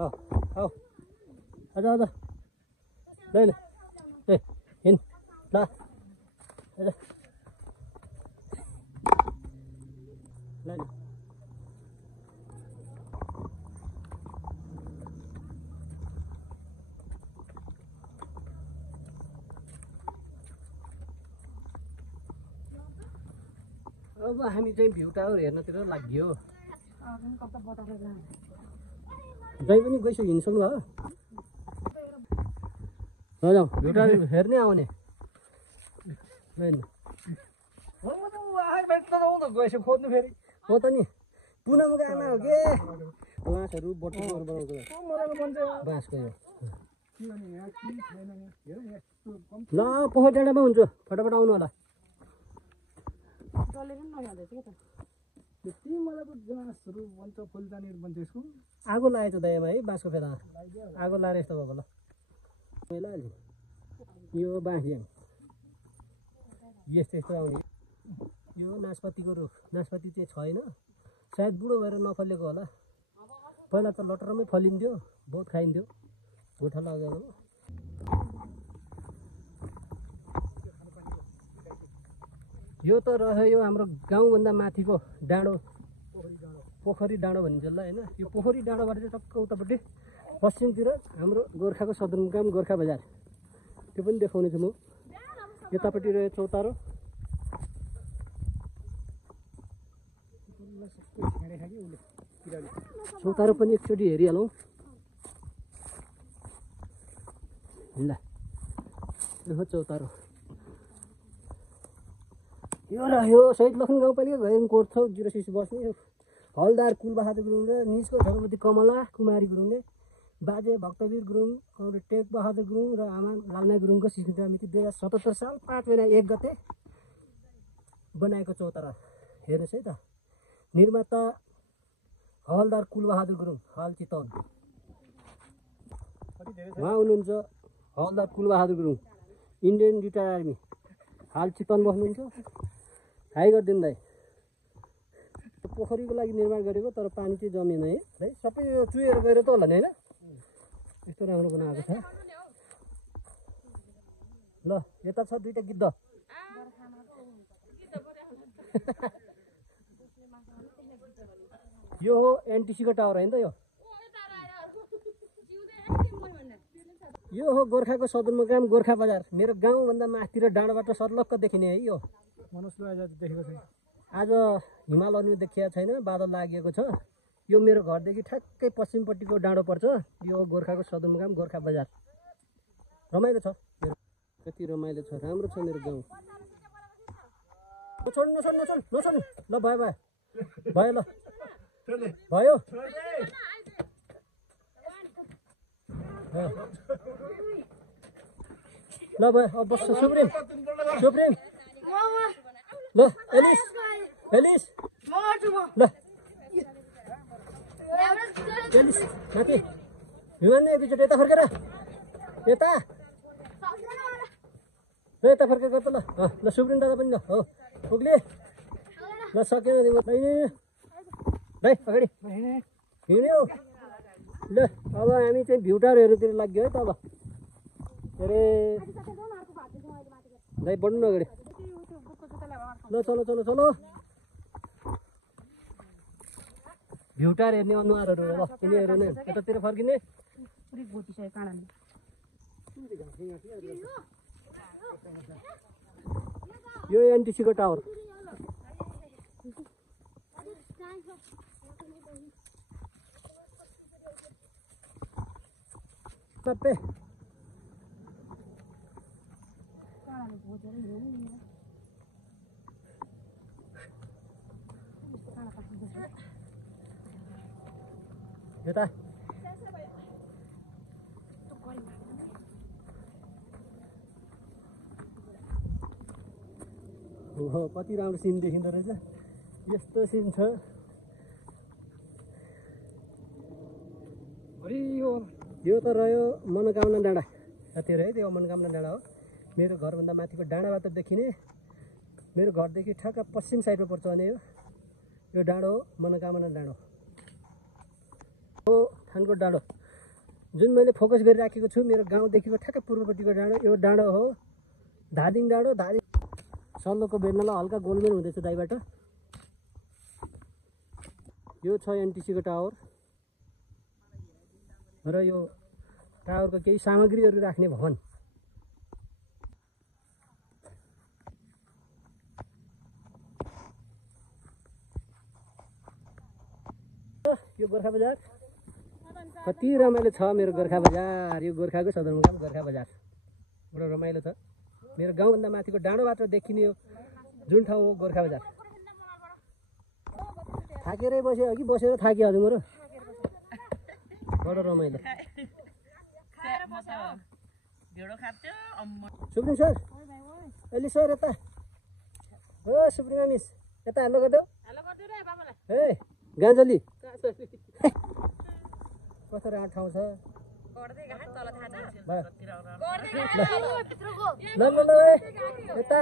आओ आओ आजा आजा ले ले ए हिँड ल आजा ले ले अब हामी चाहिँ भ्यू टावर हेर्नतिर लाग्यो जहीँ पनि गइसक्यो हिँडिसक्नु भयो ल भ्यू टावर हेर्ने आउने गएछ खोज्नु फेरि हो त नि पुनमको आमा हो के बाँसहरू बटुलहरू बनाउँछ बाँसको ल पोखरी डाँडामा हुन्छ फटाफट आउनु होला आगो लागेको छ दयामा है बाँसको फेदामा आगो लाएर यस्तो भएको ल यो बाँसियाङ यस्तो यस्तो आउने यो नासपातीको रुख नासपाती चाहिँ छैन सायद बुढो भएर नफलेको होला पहिला त लटरमै फलिन्थ्यो बहुत खाइन्थ्यो गोठा लगेर यो त रह्यो हाम्रो गाउँभन्दा माथिको डाँडो पोखरी डाँडो भनिन्छ ल होइन यो पोखरी डाँडोबाट चाहिँ टक्क उतापट्टि पश्चिमतिर हाम्रो गोर्खाको सदरमुकाम गोर्खा बजार त्यो पनि देखाउने छु म यतापट्टि रह्यो चौतारो चौतारो पनि एकचोटि हेरिहालौँ ल यो चौतारो यो रह्यो शहीद लक्ष्मी गाउँपालिका घैम कोट छ 06 बस्ने हलदार कुलबहादुर गुरुङ र निजको धर्मवती कमला कुमारी गुरुङले बाजे भक्तवीर गुरुङ कमरेड टेक बहादुर गुरुङ र आमा लालना गुरुङको स्वीकृति मिति 2077 साल 5 महिना 1 गते बनाएको चौतारा हेर्नुहोस् है त निर्माता हलदार कुलबहादुर गुरुङ हाल चितवन उहाँ हुनुहुन्छ हलदार Kulbahadur Gurung Indian retire army हाल चितवन बस्नुहुन्छ हाई गरिदिनु दाइ पोखरीको लागि निर्माण गरेको तर पानी चाहिँ जमेन है सबै यो चुहेर गएर त होला नि होइन यस्तो राम्रो बनाएको छ ल यता छ दुईटा गिद्ध यो हो एनटिसीको टावर होइन त यो हो गोर्खाको सदरमुकाम गोर्खा बजार मेरो गाउँभन्दा माथितिर डाँडाबाट सर्लक्क देखिने है यो देखेको छैन आज हिमाल अनि देखिएको छैन बादल लागेको छ यो मेरो घरदेखि ठ्याक्कै पश्चिमपट्टिको डाँडो पर्छ यो गोर्खाको सदरमुकाम गोर्खा बजार रमाइलो छ कति रमाइलो छ राम्रो छ मेरो गाउँ नछोड्नु ल भयो भयो ल भयो ल भयो अब बस्छ सुप्रिम ल एलिस ल एलिस माथि विमान नै एकचोटि यता फर्केर यता ल यता फर्केर त ल सुप्रिम दादा पनि ल हो पुग्ले ल सकेन भाइ अगाडि हिँड्यो ल अब हामी चाहिँ भ्यू टावरहरूतिर लाग्यो है त अब के अरे भाइ बढ्नु न अगाडि ल चलो भ्यू टावर हेर्ने अनुहारहरू हो यिनीहरू नै यतातिर फर्किने यो एनटिसीको टावर सबै यता ओहो कति राम्रो सिन देखिँदो रहेछ यस्तो सिन छ यो त रह्यो मनोकामना डाँडा यति है त्यो मनोकामना डाँडा हो मेरो घरभन्दा माथिको डाँडाबाट देखिने मेरो घरदेखि ठ्याक्क पश्चिम साइडमा पर्छ भने यो डाँडो हो मनोकामना डाँडो हो थानको डाँडो जुन मैले फोकस गरिराखेको छु मेरो गाउँदेखिको ठ्याक्कै पूर्वपट्टिको डाँडो यो डाँडो हो धादिङ डाँडो। धादिङ सल्लोको बेर्नालाई हल्का गोलमेल हुँदैछ दाइबाट। यो छ एनटिसीको टावर र यो टावरको केही सामग्रीहरू राख्ने भवन। यो गोर्खा बजार कति रमाइलो छ मेरो गोर्खा बजार। यो गोर्खाको सदरमुकाम गोर्खा बजार बडो रमाइलो छ। मेरो गाउँभन्दा माथिको डाँडोबाट देखिने यो जुन ठाउँ हो गोर्खा बजार। थाकेरै बस्यो अघि बसेर थाक्यो हजुर मेरो बडो रमाइलो। सुप्रिम सर अहिले सर यता हो सुप्रिम मिस यता हेलो गरिदेऊ ए गान्जली कस्तो राम्रो ठाउँ छ। ल ल ल यता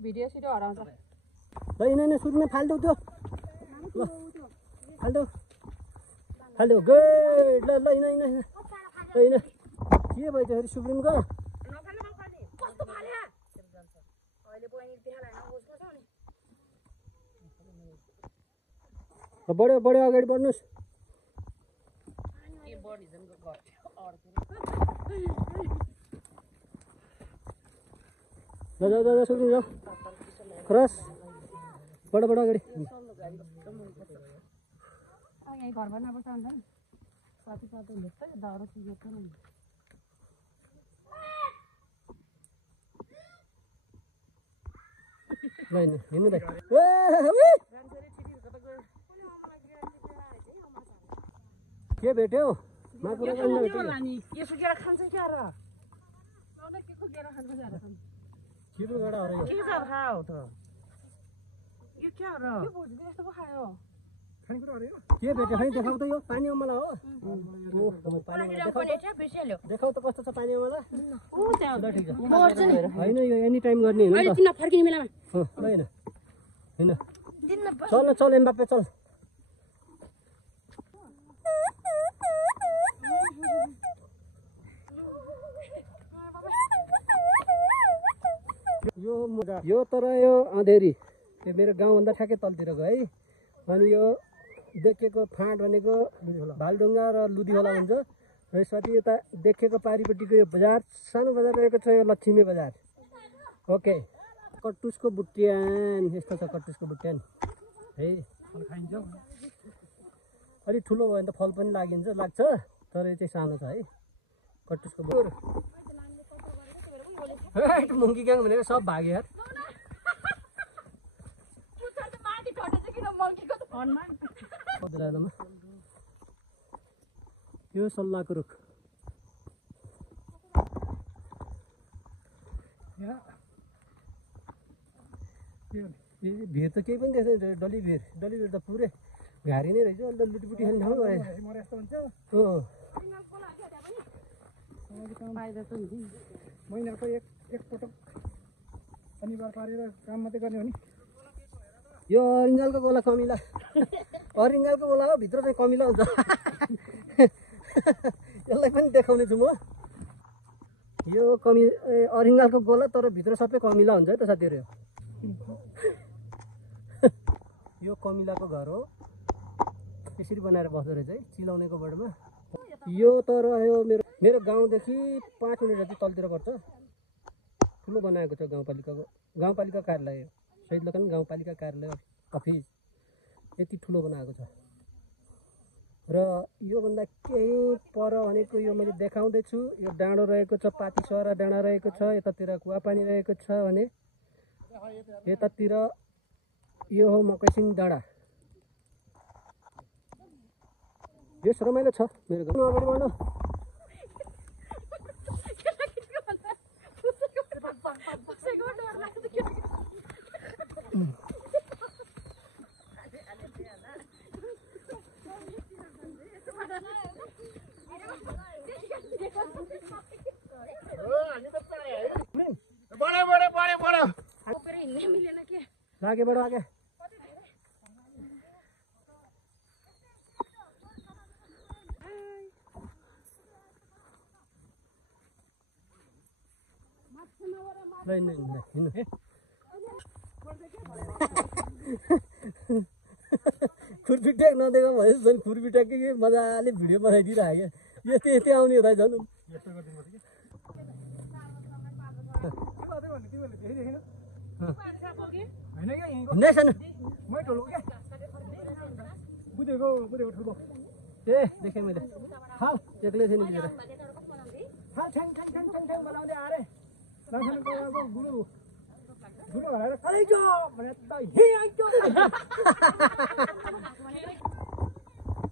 भिडियो सिडियो हराउँछ होइन सुरुमा फाल्दो त्यो ल फाल्दो फाल्दो गुड ल ल होइन होइन के भयो त फेरि सुप्रिमको बढ्यो बढ्यो अगाडि बढ्नुहोस्। जाऊ जाऊ सुप्रिम जाऊ क्रस बडो बडो अगाडि। यहीँ घरमा नबस्दा हुन्छ नि साथी साथी भेट्छ दाउरा सिकेको नि ल हिँड्नु दाइ के भेट्यौ माकुरा के सुकेर खान्छ क्या र के सुकेर खान्छ क्या र छिटो गडा हो के छ खाऊ त यो क्या र के भोजको जस्तो पो खायो खानेकुरा हो के भेट्यो खै देखाउ त यो पानी अमला हो ओ पानी अमला देखाउ त कस्तो छ पानी अमला ल ठिक छ होइन यो एनी टाइम गर्ने होइन अहिले तिमीलाई फर्किने बेलामा होइन होइन चल चल एम्बाप्पे चल। यो तर यो अँधेरी यो मेरो गाउँभन्दा ठ्याक्कै तलतिरको है। अनि यो देखेको फाँट भनेको भालढुङ्गा र लुदी होला हुन्छ र यसपछि यता देखेको पारिपट्टिको यो बजार सानो बजार रहेको छ यो लक्ष्मी बजार। ओके कटुसको बुट्यान यस्तो छ कटुसको बुट्यान है फल खाइन्छ अलिक ठुलो भयो भने त फल पनि लाग्छ तर यो चाहिँ सानो छ है कटुसको बुट्यान। मुङ्की ग्याङ भनेर सब भाग्यो यार यो सल्लाहको रुख भिर त केही पनि देख्छ डली भिर त पुरै घारी नै रहेछ अन्त लुटीपुटी खाने ठाउँ भयो। महिनाको एकपटक शनिबार पारेर काम मात्रै गर्ने हो नि। यो अरिङ्गालको गोला कमिला अरिङ्गालको गोला हो भित्र चाहिँ कमिला हुन्छ यसलाई पनि देखाउने छु म। यो अरिङ्गालको गोला तर भित्र सबै कमिला हुन्छ है त साथीहरू। यो कमिलाको घर हो त्यसरी बनाएर बस्दो रहेछ है चिलाउनेको बडमा। यो तर यो मेरो गाउँदेखि 5 मिनट जति तलतिर पर्छ। ठुलो बनाएको छ गाउँपालिका कार्यालय शहीद लोकन गाउँपालिका कार्यालय अफिस यति ठुलो बनाएको छ। र योभन्दा केही पर भनेको यो मैले देखाउँदैछु यो डाँडो रहेको छ पातिसरा डाँडा रहेको छ यतातिर कुवापानी रहेको छ भने यतातिर यो हो मकैसिङ डाँडा। यस रमाइलो छ मेरो गाउँमा अगाडि बढ्नु। आगे बढो आगे नहीं हिँड्नु खुर्पिट्याक नदेको भने झन् खुर्पिट्याकै मजाले भिडियो बनाइदिइरहेको क्या यस्तै आउने हुँदा झन् ए देखेँ मैले हाल एक्लै थिएँ नि बनाउँदै आरे गुरु भनेर कलेजो भनेर त हे आइजो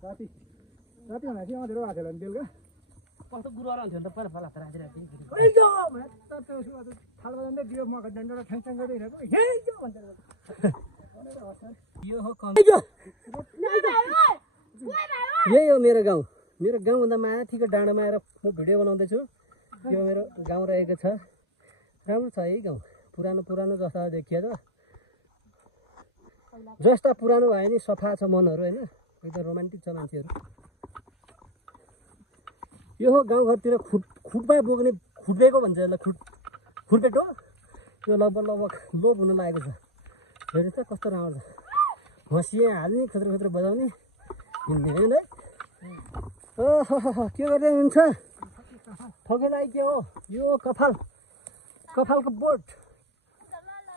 राति भनेपछि अँ धेरै भएको थियो नि बेलुका कस्तो गुरु आउँथ्यो नि त पहिला फला राखिरहेको कलेजो भनेर त थाल बजाउँदै दियो मकै डन्डा ठ्याङ गर्दै हिँडेको हे आइजो भन्छ यो हो यही हो मेरो गाउँभन्दा माथिको डाँडामा आएर म भिडियो बनाउँदैछु यो मेरो गाउँ रहेको छ राम्रो छ है गाउँ पुरानो जस्ता देखिएछ जस्ता पुरानो भए नि सफा छ मनहरू होइन एकदम रोमान्टिक छ मान्छेहरू यो हो गाउँघरतिर खुट्पा बोक्ने खुट्बेको भन्छ यसलाई खुर्पेटो त्यो लगभग लोप हुन लागेको छ हेर्नुहोस् त कस्तो राम्रो छ हँसिया हाल्ने खत्र बजाउने हिँड्ने होइन है ओहो के गर्दै हुन्छ ठगेलाई के हो यो कफालको बोट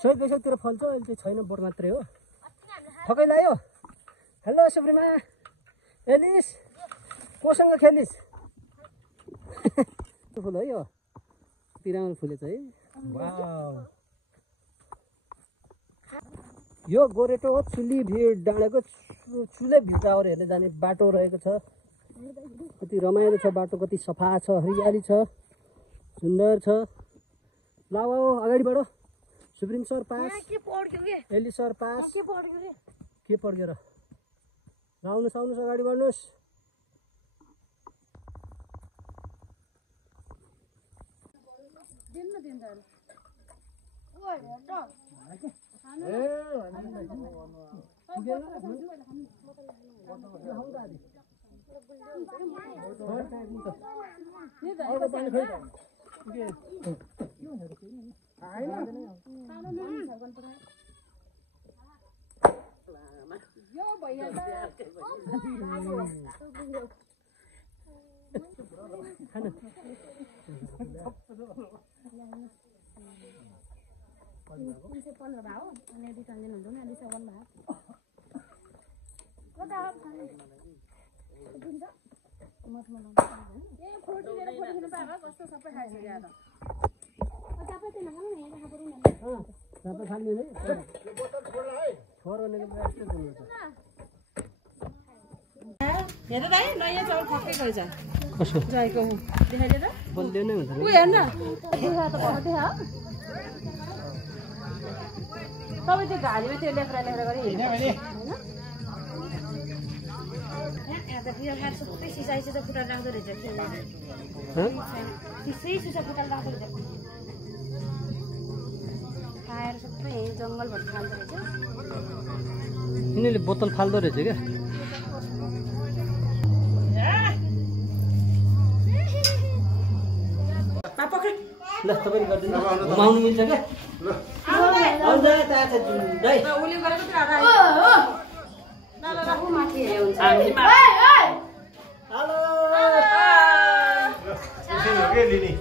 चैत वैशाखतिर फल्छ अहिले चाहिँ छैन बोट मात्रै हो ठकै लाग्यो हेलो सुप्रिमा एलिस कोसँग खेलिस् फुल है यो तिराउन फुलेछ है वाउ यो गोरेटो हो चुली भिड डाँडाको चुले भिटावर हेर्ने जाने बाटो रहेको छ कति रमाइलो छ बाटो कति सफा छ हरियाली छ सुन्दर छ ल अगाडि बढो सुप्रिम सर पास एली सर पास के पड्क्यो र आउनुहोस् अगाडि बढ्नुहोस् हेर भाइ नयाँ चाउल फक्केको रहेछ कसो जाइको देखाइदे त बलियो नै हुन्छ उ हेर्न देखा त देखा सबै त्यो घारीमा त्यो लेख्रा गरी हिँड्ने हैन यहाँ त बियर हार सबै सिसाइसे त फुटाएर राख्दो रहेछ सिसा फुटाएर राख्दो रहेछ खाएर सबै जङ्गलभरि फाल्दो रहेछ यिनीहरूले बोतल फाल्दो रहेछ क्या ल तपाईले गर्दिनु घुमाउनु मिल्छ क्या आउँछ त्यहाँ छ दाइ उले गरेको त आधा ल राखु माथि हुन्छ हेलो त्यसै हो के लिने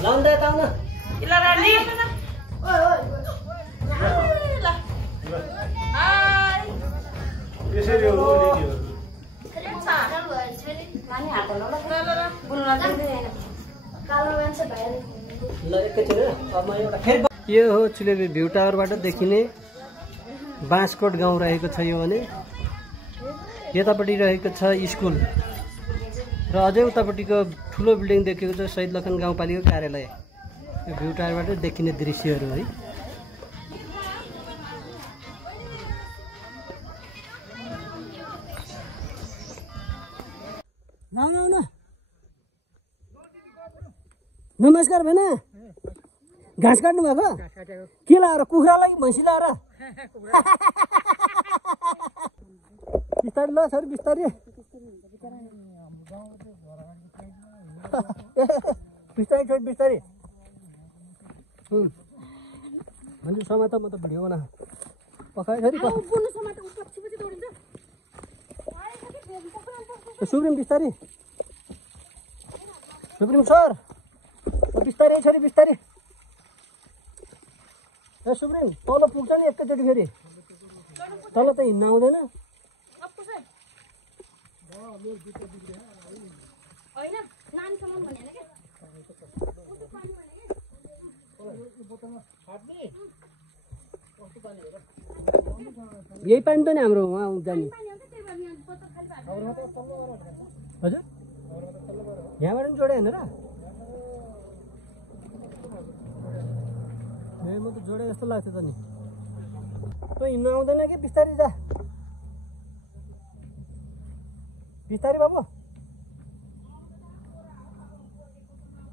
लाउँदा त आउन ल रानी ल हाय त्यसरी हो लिने हो नानी हात ल बुल्न दिदैन कालो मान्छे भएर ल एकैछिन अब म एउटा फेरि यो हो चुलेबी भ्यू टावरबाट देखिने बाँसकोट गाउँ रहेको छ यो भने यतापट्टि रहेको छ स्कुल र अझै उतापट्टिको ठुलो बिल्डिङ देखेको छ शहीद लखन गाउँपालिका कार्यालय यो भ्यू टावरबाट देखिने दृश्यहरू है नमस्कार भैया घाँस काट्नु भएको घाँस काटेको के लाएर कुखुरालाई भैँसी लाएर बिस्तारै ल छोरी बिस्तारै बिस्तारै छोरी बिस्तारै भन्छु समात म त भिडियो बना पकायो छोरी सुप्रिम बिस्तारै सुप्रिम सर बिस्तारै छोरी बिस्तारै ए सुप्रिम तल पुग्छ नि एकैचोटि फेरि तल त हिँड्न आउँदैन यही पानी त नि हाम्रो उहाँ जाने हजुर यहाँबाट पनि जोडे होइन र ए म त जोडे जस्तो लाग्छ त नि तँ हिँड्नु आउँदैन कि बिस्तारै जा बिस्तारै बाबु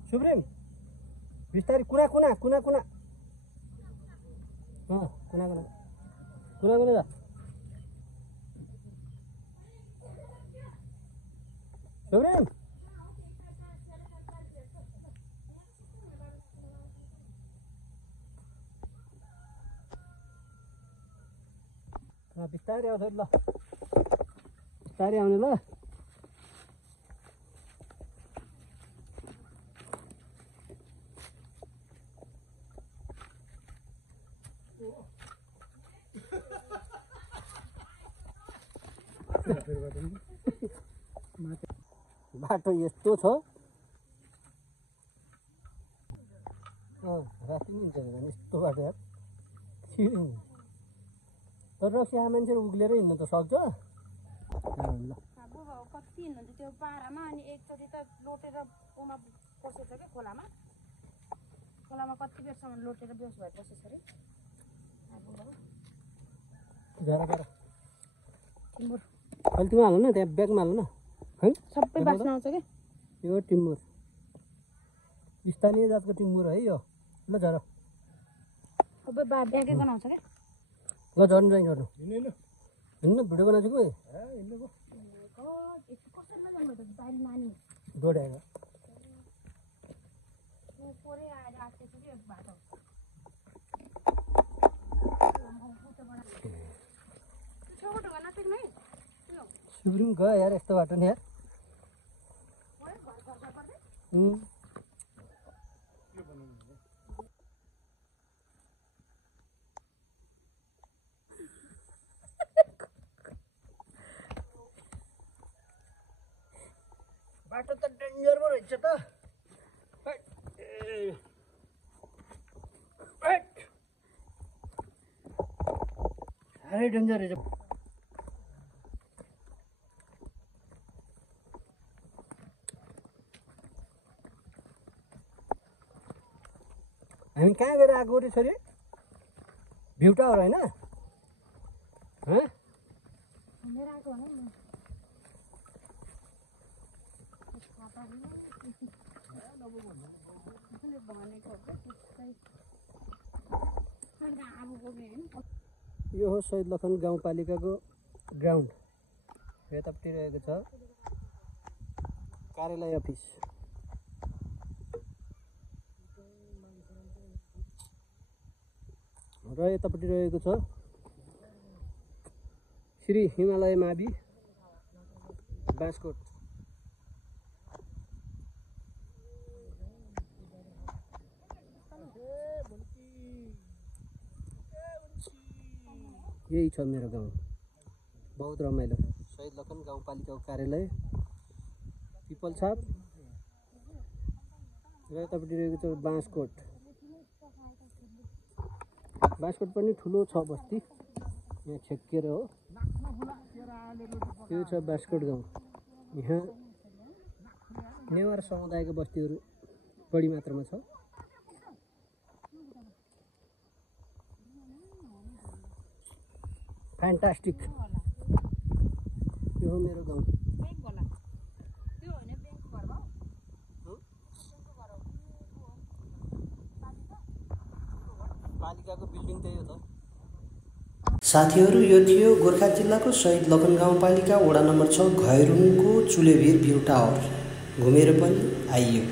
सुप्रिम बिस्तारै कुना कुना कुना कुना कुना कुना कुना कुना जा सुप्रिम बिस्तारै आउँछ ल बिस्तारै आउने ल बाटो यस्तो छ राति नि हुन्छ यस्तो बाटो यार तर रक्सी मान्छेहरू उक्लेर हिँड्नु त सक्छ ल कति हिँड्नुहुन्छ त्यो पारामा अनि एकचोटि त लोटेर पोमा पसेछ क्या खोलामा कति बेरसम्म लोटेर बेहोस भएर पसेछ अरे जरा जरा अहिले तिमी हाल्नु न त्यहाँ ब्यागमा हाल्नु न है सबै बाँच्न आउँछ क्या यो टिम्बुर स्थानीय जातको टिम्बुर है यो ल झर सबै ब्यागै बनाउँछ क्या ल झर्नु चाहिँ झर्नु हिँड्नु भिडियो बनाएको छु डोड्याएर सुप्रिम गयो यार यस्तो बाटो नि यार बाटो त डेन्जर पो रहेछ त साह्रै डेन्जर रहेछ हामी कहाँ गएर आएको रे छोरी भ्यू टावर होइन यो हो शहीद लखन गाउँपालिकाको ग्राउन्ड यतापट्टि रहेको छ कार्यालय अफिस र यतापट्टि रहेको छ श्री हिमालय मावि बाँसकोट यही छ मेरो गाउँ बहुत रमाइलो शहीद लखन गाउँपालिकाको कार्यालय पिपल छाप र यतापट्टि रहेको छ बाँसकोट बाँसकोट पनि ठुलो छ बस्ती यहाँ छेकिएर हो त्यो छ बाँसकोट गाउँ यहाँ नेवार समुदायको बस्तीहरू बढी मात्रामा छ फ्यान्टास्टिक यो हो मेरो गाउँ पालिकाको बिल्डिङ त यो त। साथीहरू, यो थियो गोर्खा जिल्लाको शहीद लखन गाउँपालिका वडा नम्बर 6 घैरुङको चुलेभिर भ्यू टावर। घुमेर पनि आइयो।